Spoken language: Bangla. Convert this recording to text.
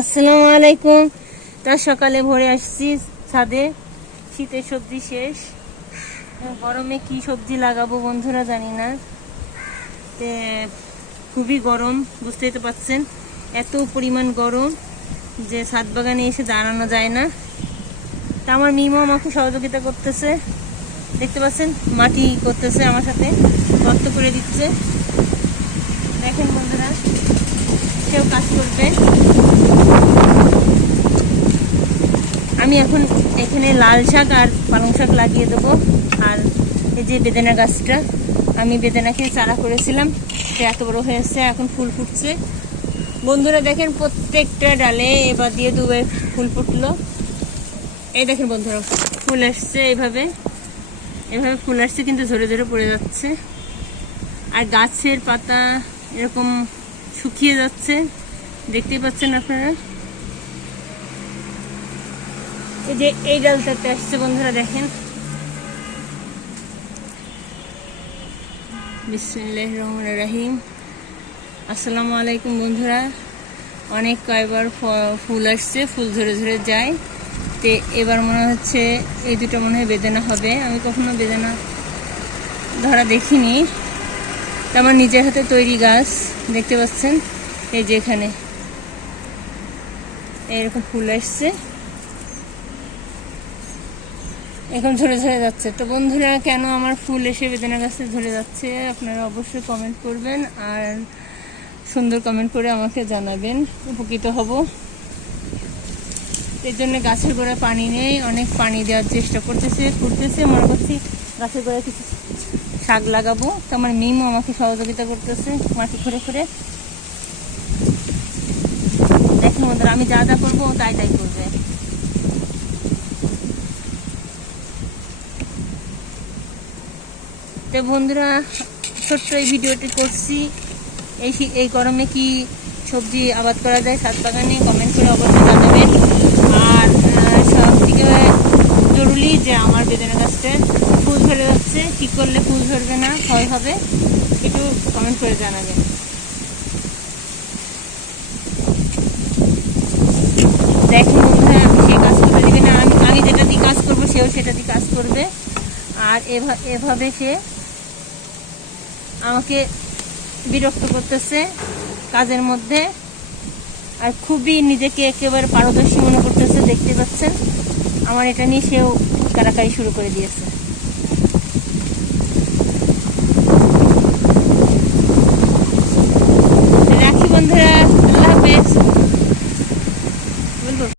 আসসালামু আলাইকুম। তার সকালে ভোরে আসছি ছাদে। শীতের সবজি শেষ। গরমে কি সবজি লাগাবো বন্ধুরা জানি না। তে খুবই গরম, বুঝতেই তো পাচ্ছেন। এত পরিমাণ গরম যে ছাদ বাগানে এসে দাঁড়ানো যায় না। তা আমার মিমো আমাকে সহযোগিতা করতেছে। দেখতে পাচ্ছেন, মাটি করতেছে আমার সাথে। গর্ত করে দিচ্ছে। দেখেন বন্ধুরা। সেও কাজ করবে। আমি এখন এখানে লাল শাক আর পালং শাক লাগিয়ে দেবো। আর এই যে বেদেনা গাছটা, আমি বেদেনাকে চারা করেছিলাম। সে এত বড় হয়েছে এখন ফুল ফুটছে। বন্ধুরা দেখেন প্রত্যেকটা ডালে এবার দিয়ে দুবার ফুল ফুটলো। এই দেখেন বন্ধুরা, ফুল আসছে এইভাবে। এভাবে ফুল আসছে কিন্তু ঝরে ঝরে পড়ে যাচ্ছে। আর গাছের পাতা এরকম শুকিয়ে যাচ্ছে। দেখতেই পাচ্ছেন আপনারা? এই যে এই ডালটাতে আসছে বন্ধুরা, দেখেন। বিসমুল্লাহ রহমান রাহিম। আসসালামু আলাইকুম বন্ধুরা। অনেক কয়বার ফ- ফুল আসছে, ফুল ঝরে ঝরে যায়। তো এবার মনে হচ্ছে এই দুটো মনে হয় বেদানা হবে। আমি কখনো বেদানা ধরা দেখিনি। আমার নিজের হাতে তৈরি গাছ, দেখতে পাচ্ছেন? এই যে এখানে। এরকম ফুল আসছে। এখন ঝরে ঝরে যাচ্ছে। তো বন্ধুরা, কেন আমার ফুল এসে বেদানা গাছে ঝরে যাচ্ছে? আপনারা অবশ্যই কমেন্ট করবেন আর সুন্দর কমেন্ট করে আমাকে জানাবেন। উপকৃত হব। এর জন্য গাছের গোড়ায় পানি নেই। অনেক পানি দেওয়ার চেষ্টা করতেছে করতেছে মনে করছি গাছের গোড়ায় কিছু শাক লাগাবো। তো আমার মিমও আমাকে সহযোগিতা করতেছে, মাটি করে করে দেখুন বন্ধুরা, আমি যা যা করব তাই তাই করবে। তো বন্ধুরা, ছোট্ট এই ভিডিওটি করছি। এই এই গরমে কি সবজি আবাদ করা যায় ছাদ বাগানে কমেন্ট করে অবশ্যই জানাবেন। আর সব থেকে জরুরি যে আমার বেদানা গাছটা কী করলে ফুল ধরবে না ক্ষয় হবে, একটু কমেন্ট করে জানাবেন দেখুন বন্ধুরা, সে কাজ করতে দিবে না, আমি আমি যেটা দিয়ে কাজ করব, সেও সেটা দিয়ে কাজ করবে। আর এভা- এভাবে সে আমাকে বিরক্ত করতেছে কাজের মধ্যে। আর খুবই নিজেকে একেবারে পারদর্শী মনে করতেছে, দেখতে পাচ্ছেন। আমার এটা নিয়ে সেও কারাকারি শুরু করে দিয়েছে।